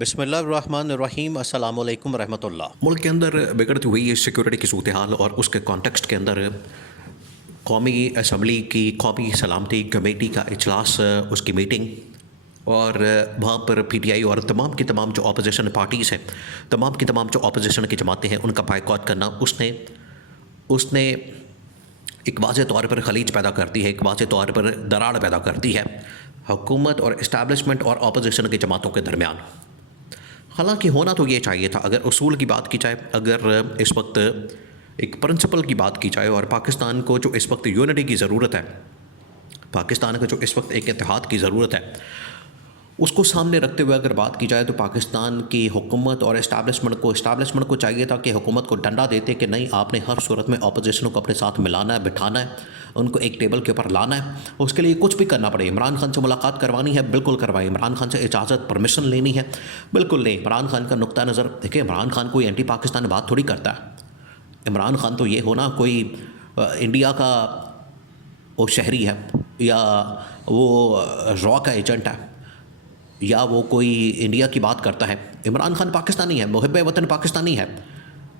بسم اللہ الرحمن الرحیم، السلام علیکم ورحمۃ اللہ۔ ملک کے اندر بگڑتی ہوئی سیکورٹی کی صورتحال اور اس کے کانٹیکسٹ کے اندر قومی اسمبلی کی قومی سلامتی کمیٹی کا اجلاس، اس کی میٹنگ، اور وہاں پر پی ٹی آئی اور تمام کی تمام جو اپوزیشن پارٹیز ہیں، تمام کی تمام جو اپوزیشن کی جماعتیں ہیں، ان کا بائیکاٹ کرنا اس نے ایک واضح طور پر خلیج پیدا کرتی ہے، ایک واضح طور پر دراڑ پیدا کرتی ہے حکومت اور اسٹیبلشمنٹ اور اپوزیشن کی جماعتوں کے درمیان۔ حالانکہ ہونا تو یہ چاہیے تھا، اگر اصول کی بات کی جائے، اگر اس وقت ایک پرنسپل کی بات کی جائے، اور پاکستان کو جو اس وقت یونٹی کی ضرورت ہے، پاکستان کو جو اس وقت ایک اتحاد کی ضرورت ہے، اس کو سامنے رکھتے ہوئے اگر بات کی جائے تو پاکستان کی حکومت اور اسٹیبلشمنٹ کو چاہیے تھا کہ حکومت کو ڈنڈا دیتے کہ نہیں، آپ نے ہر صورت میں اپوزیشن کو اپنے ساتھ ملانا ہے، بٹھانا ہے، ان کو ایک ٹیبل کے اوپر لانا ہے۔ اس کے لیے کچھ بھی کرنا پڑے، عمران خان سے ملاقات کروانی ہے بالکل کروائیں، عمران خان سے اجازت پرمیشن لینی ہے بالکل لیں۔ عمران خان کا نقطہ نظر دیکھیں، عمران خان کوئی اینٹی پاکستان بات تھوڑی کرتا ہے۔ عمران خان تو یہ ہونا کوئی انڈیا کا وہ شہری ہے، یا وہ را کا ایجنٹ ہے، یا وہ کوئی انڈیا کی بات کرتا ہے۔ عمران خان پاکستانی ہے، محب وطن پاکستانی ہے،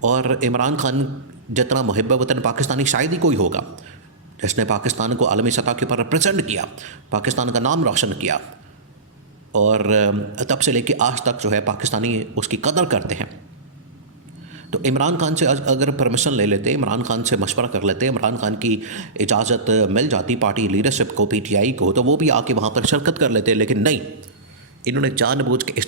اور عمران خان جتنا محب وطن پاکستانی شاید ہی کوئی ہوگا جس نے پاکستان کو عالمی سطح کے اوپر ریپرزینٹ کیا، پاکستان کا نام روشن کیا، اور تب سے لے کے آج تک جو ہے پاکستانی اس کی قدر کرتے ہیں۔ تو عمران خان سے اگر پرمیشن لے لیتے، عمران خان سے مشورہ کر لیتے، عمران خان کی اجازت مل جاتی پارٹی لیڈرشپ کو، پی ٹی آئی کو، تو وہ بھی آ کے وہاں پر شرکت کر لیتے، لیکن نہیں، انہوں نے جان بوجھ کے اس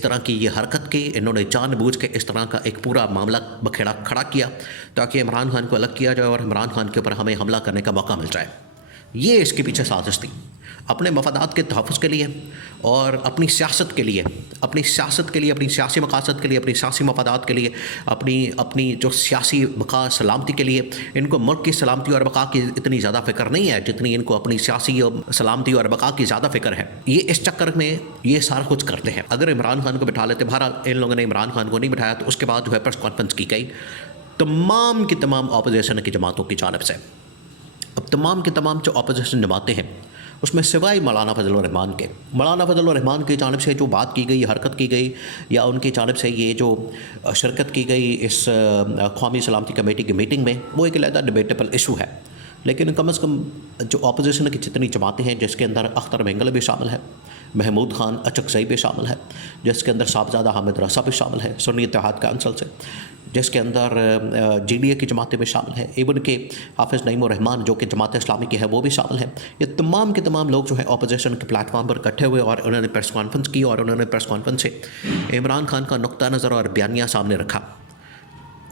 طرح کی یہ حرکت کی، انہوں نے جان بوجھ کے اس طرح کا ایک پورا معاملہ بکھیڑا کھڑا کیا تاکہ عمران خان کو الگ کیا جائے اور عمران خان کے اوپر ہمیں حملہ کرنے کا موقع مل جائے۔ یہ اس کے پیچھے سازش تھی، اپنے مفادات کے تحفظ کے لیے اور اپنی سیاست کے لیے، اپنی سیاسی مقاصد کے لیے، اپنی سیاسی مفادات کے لیے، اپنی جو سیاسی بقا سلامتی کے لیے۔ ان کو ملک کی سلامتی اور بقا کی اتنی زیادہ فکر نہیں ہے جتنی ان کو اپنی سیاسی سلامتی اور بقا کی زیادہ فکر ہے۔ یہ اس چکر میں یہ سارا کچھ کرتے ہیں۔ اگر عمران خان کو بٹھا لیتے، بہرحال ان لوگوں نے عمران خان کو نہیں بٹھایا، تو اس کے بعد جو ہے پریس کانفرنس کی گئی تمام کی تمام اپوزیشن کی جماعتوں کی جانب سے۔ اب تمام کی تمام جو اپوزیشن جماعتیں ہیں، اس میں سوائے مولانا فضل الرحمان کی جانب سے جو بات کی گئی، حرکت کی گئی، یا ان کی جانب سے یہ جو شرکت کی گئی اس قومی سلامتی کمیٹی کی میٹنگ میں، وہ ایک علیحدہ ڈیبیٹیبل ایشو ہے۔ لیکن کم از کم جو اپوزیشن کی جتنی جماعتیں ہیں، جس کے اندر اختر مینگل بھی شامل ہے، محمود خان اچکزئی بھی شامل ہے، جس کے اندر صاحبزادہ حامد رضا بھی شامل ہے سنی اتحاد کونسل سے، جس کے اندر جی ڈی اے کی جماعتیں بھی شامل ہیں، ایون کہ حافظ نعیم الرحمان جو کہ جماعت اسلامی کی ہے وہ بھی شامل ہیں۔ یہ تمام کے تمام لوگ جو ہے اپوزیشن کے پلیٹ فارم پر اکٹھے ہوئے، اور انہوں نے پریس کانفرنس کی، اور انہوں نے پریس کانفرنس سے عمران خان کا نقطہ نظر اور بیانیہ سامنے رکھا،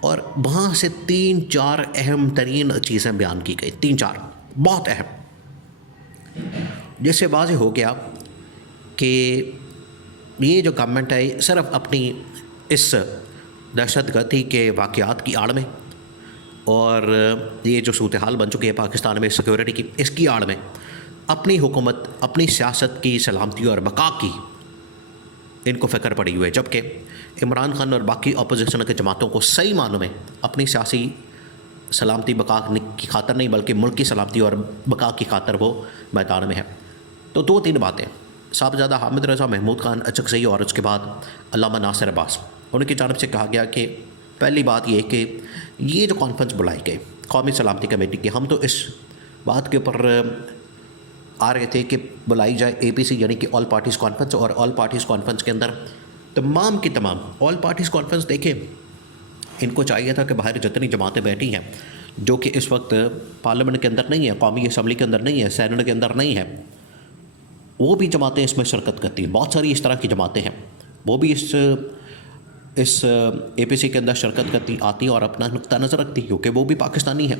اور وہاں سے 3-4 اہم ترین چیزیں بیان کی گئی، 3-4 بہت اہم، جس سے واضح ہو گیا کہ یہ جو گورنمنٹ ہے صرف اپنی اس دہشت گردی کے واقعات کی آڑ میں، اور یہ جو صورتحال بن چکی ہے پاکستان میں سیکورٹی کی، اس کی آڑ میں اپنی حکومت، اپنی سیاست کی سلامتی اور بقا کی ان کو فکر پڑی ہوئی ہے، جبکہ عمران خان اور باقی اپوزیشن کے جماعتوں کو صحیح معنوں میں اپنی سیاسی سلامتی بقا کی خاطر نہیں، بلکہ ملک کی سلامتی اور بقا کی خاطر وہ میدان میں ہے۔ تو 2-3 باتیں، صاحبزادہ حامد رضا، محمود خان اچکزئی، اور اس کے بعد علامہ ناصر عباس، ان کی جانب سے کہا گیا کہ پہلی بات یہ کہ یہ جو کانفرنس بلائی گئی قومی سلامتی کمیٹی کی، ہم تو اس بات کے اوپر آ رہے تھے کہ بلائی جائے APC یعنی کہ آل پارٹیز کانفرنس، اور آل پارٹیز کانفرنس کے اندر تمام کی تمام آل پارٹیز کانفرنس، دیکھیں ان کو چاہیے تھا کہ باہر جتنی جماعتیں بیٹھی ہیں جو کہ اس وقت پارلیمنٹ کے اندر نہیں ہیں، قومی اسمبلی کے اندر نہیں ہے، سینٹ کے اندر نہیں ہے، وہ بھی جماعتیں اس میں شرکت کرتی ہیں، بہت ساری اس طرح کی جماعتیں ہیں، وہ بھی اس APC کے اندر شرکت کرتی آتی اور اپنا نقطہ نظر رکھتی، کیونکہ وہ بھی پاکستانی ہے،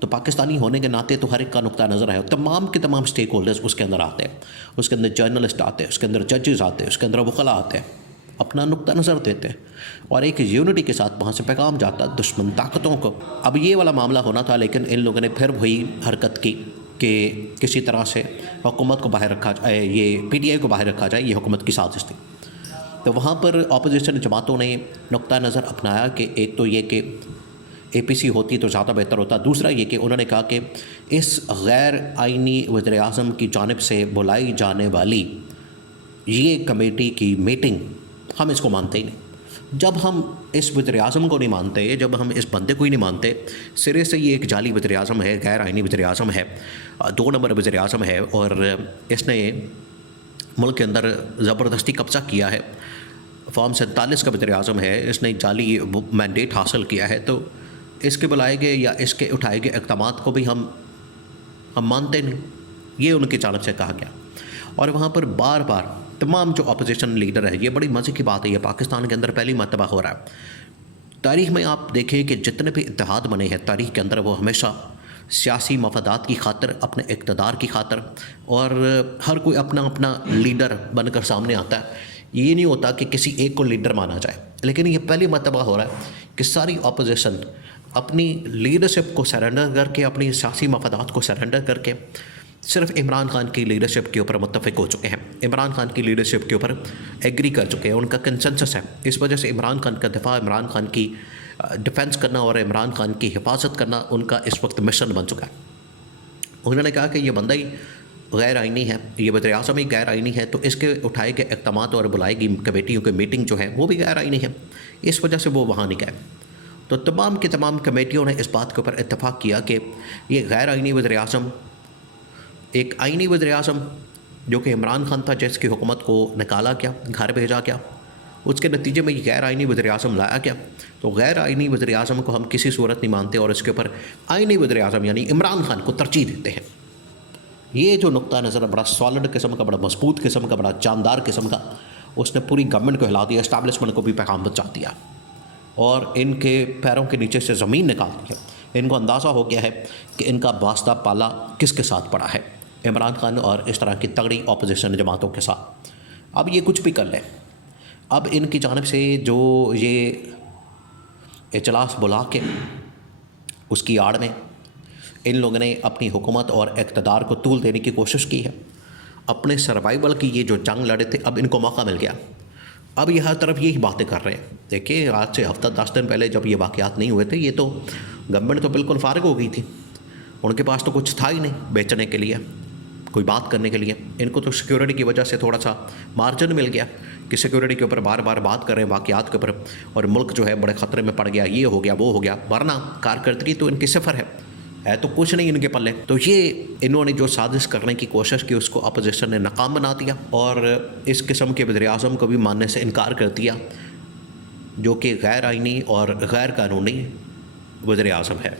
تو پاکستانی ہونے کے ناطے تو ہر ایک کا نقطہ نظر ہے، تمام کے تمام سٹیک ہولڈرز اس کے اندر آتے ہیں، اس کے اندر جرنلسٹ آتے ہیں، اس کے اندر ججز آتے ہیں، اس کے اندر وکلاء آتے ہیں، اپنا نقطہ نظر دیتے ہیں، اور ایک یونٹی کے ساتھ وہاں سے پیغام جاتا ہے دشمن طاقتوں کو۔ اب یہ والا معاملہ ہونا تھا، لیکن ان لوگوں نے پھر وہی حرکت کی کہ کسی طرح سے حکومت کو باہر رکھا جائے، یہ PTI کو باہر رکھا جائے، یہ حکومت کی سازش تھی۔ تو وہاں پر اپوزیشن جماعتوں نے نقطہ نظر اپنایا کہ ایک تو یہ کہ APC ہوتی تو زیادہ بہتر ہوتا، دوسرا یہ کہ انہوں نے کہا کہ اس غیر آئینی وزیر اعظم کی جانب سے بلائی جانے والی یہ کمیٹی کی میٹنگ ہم اس کو مانتے ہی نہیں. جب ہم اس وزیر اعظم کو نہیں مانتے، جب ہم اس بندے کو ہی نہیں مانتے، سرے سے یہ ایک جعلی وزیر اعظم ہے، غیر آئینی وزیر اعظم ہے، 2 نمبر وزیر اعظم ہے، اور اس نے ملک کے اندر زبردستی قبضہ کیا ہے، فارم 47 کا وزیر اعظم ہے، اس نے جعلی مینڈیٹ حاصل کیا ہے، تو اس کے بلائے گئے یا اس کے اٹھائے گئے اقدامات کو بھی ہم مانتے نہیں. یہ ان کی جانب سے کہا گیا. اور وہاں پر بار بار تمام جو اپوزیشن لیڈر ہے، یہ بڑی مزے کی بات ہے، یہ پاکستان کے اندر پہلی مرتبہ ہو رہا ہے. تاریخ میں آپ دیکھیں کہ جتنے بھی اتحاد بنے ہیں تاریخ کے اندر، وہ ہمیشہ سیاسی مفادات کی خاطر، اپنے اقتدار کی خاطر، اور ہر کوئی اپنا اپنا لیڈر بن کر سامنے آتا ہے. یہ نہیں ہوتا کہ کسی ایک کو لیڈر مانا جائے. لیکن یہ پہلی مرتبہ ہو رہا ہے کہ ساری اپوزیشن اپنی لیڈرشپ کو سرنڈر کر کے، اپنی سیاسی مفادات کو سرنڈر کر کے صرف عمران خان کی لیڈرشپ کے اوپر متفق ہو چکے ہیں، عمران خان کی لیڈرشپ کے اوپر ایگری کر چکے ہیں، ان کا کنسنسس ہے. اس وجہ سے عمران خان کا دفاع، عمران خان کی ڈیفنس کرنا اور عمران خان کی حفاظت کرنا ان کا اس وقت مشن بن چکا ہے. انہوں نے کہا کہ یہ بندہ ہی غیر آئینی ہے، یہ وزیر اعظم ہی غیر آئینی ہے، تو اس کے اٹھائے گئے اقدامات اور بلائی گئی کمیٹیوں کی میٹنگ جو ہے وہ بھی غیر آئینی ہے. اس وجہ سے وہ وہاں نہیں گئے. تو تمام کی تمام کمیٹیوں نے اس بات کے اوپر اتفاق کیا کہ یہ غیر آئینی وزیر اعظم، ایک آئینی وزیر اعظم جو کہ عمران خان تھا، جس کی حکومت کو نکالا گیا، گھر بھیجا گیا، اس کے نتیجے میں یہ غیر آئینی وزیر اعظم لایا گیا. تو غیر آئینی وزیر اعظم کو ہم کسی صورت نہیں مانتے، اور اس کے اوپر آئینی وزیر اعظم یعنی عمران خان کو ترجیح دیتے ہیں. یہ جو نقطہ نظر بڑا سالڈ قسم کا، بڑا مضبوط قسم کا، بڑا جاندار قسم کا، اس نے پوری گورنمنٹ کو ہلا دیا، اسٹیبلشمنٹ کو بھی پیغام پہنچا دیا، اور ان کے پیروں کے نیچے سے زمین نکال دی ہے. ان کو اندازہ ہو گیا ہے کہ ان کا واسطہ پالا کس کے ساتھ پڑا ہے، عمران خان اور اس طرح کی تگڑی اپوزیشن جماعتوں کے ساتھ. اب یہ کچھ بھی کر لیں، اب ان کی جانب سے جو یہ اجلاس بلا کے اس کی آڑ میں ان لوگوں نے اپنی حکومت اور اقتدار کو طول دینے کی کوشش کی ہے. اپنے سروائیول کی یہ جو جنگ لڑے تھے، اب ان کو موقع مل گیا. اب یہ ہر طرف یہی باتیں کر رہے ہیں. دیکھیں، آج سے ہفتہ 10 دن پہلے جب یہ واقعات نہیں ہوئے تھے، یہ تو گورنمنٹ تو بالکل فارغ ہو گئی تھی، ان کے پاس تو کچھ تھا ہی نہیں بیچنے کے لیے، کوئی بات کرنے کے لیے. ان کو تو سیکیورٹی کی وجہ سے تھوڑا سا مارجن مل گیا کہ سیکیورٹی کے اوپر بار بار بات کر رہے ہیں واقعات کے اوپر، اور ملک جو ہے بڑے خطرے میں پڑ گیا، یہ ہو گیا، وہ ہو گیا، ورنہ کارکردگی تو ان کی صفر ہے تو کچھ نہیں ان کے پلے. تو یہ انہوں نے جو سازش کرنے کی کوشش کی، اس کو اپوزیشن نے ناکام بنا دیا، اور اس قسم کے وزیر اعظم کو بھی ماننے سے انکار کر دیا جو کہ غیر آئینی اور غیر قانونی وزیر اعظم ہے.